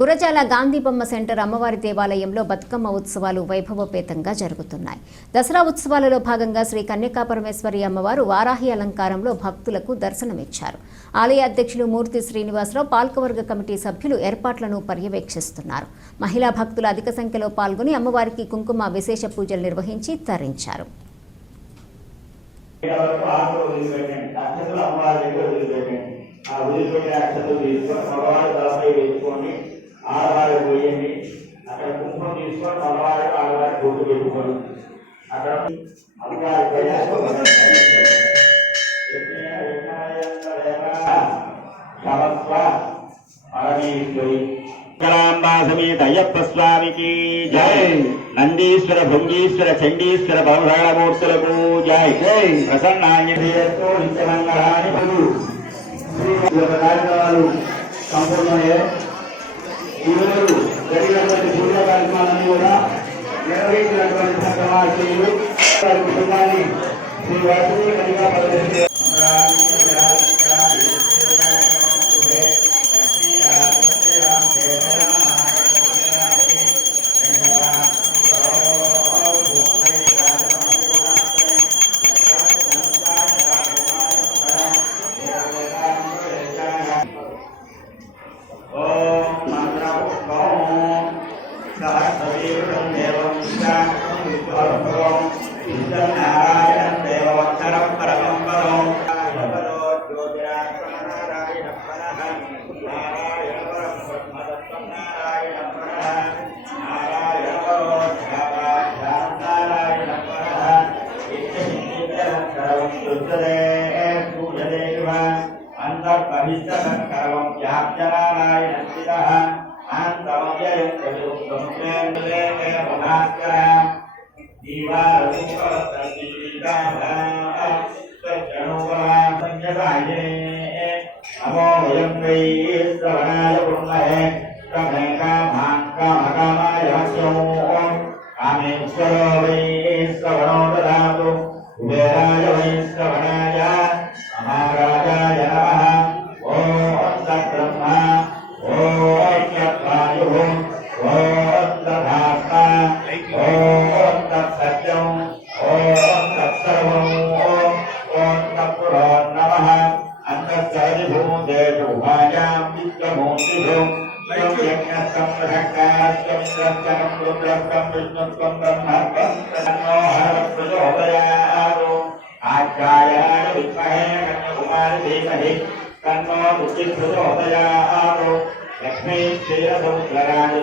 గురజాల గాంధీ బొమ్మ సెంటర్ అమ్మవారి దేవాలయంలో బతుకమ్మ ఉత్సవాలు వైభవోపేతంగా జరుగుతున్నాయి. దసరా ఉత్సవాలలో భాగంగా శ్రీ కన్యకాపరమేశ్వరి అమ్మవారు వారాహి అలంకారంలో భక్తులకు దర్శనమిచ్చారు. ఆలయ అధ్యక్షులు మూర్తి శ్రీనివాసరావు, పాలకవర్గ కమిటీ సభ్యులు ఏర్పాట్లను పర్యవేక్షిస్తున్నారు. మహిళా భక్తులు అధిక సంఖ్యలో పాల్గొని అమ్మవారికి కుంకుమ విశేష పూజలు నిర్వహించి తరించారు. ఆడవాళ్ళు పోయండి, అక్కడ కుంకుమ తీసుకొని మగవాళ్ళు ఆడవాళ్ళు బొట్టు పెట్టుకొని అక్కడ సమేత అయ్యప్ప స్వామికి జై. నందీశ్వర, భృంగీశ్వర, చండీశ్వర బలభరణమూర్తులకు జై. జై. ప్రసన్నాంజనేయతో నిత్యమంగళాని కార్యక్రమాలు సంపూర్ణమయ్యాయి. ఈరోజు జరిగినటువంటి పూజా కార్యక్రమాలన్నీ కూడా నిర్వహించినటువంటి సమాజీయులు వారి కుటుంబాన్ని శ్రీ వాసుదేవ కన్యకాపరమేశ్వరి లక్ష్మీ క్షీర సముద్రరాజు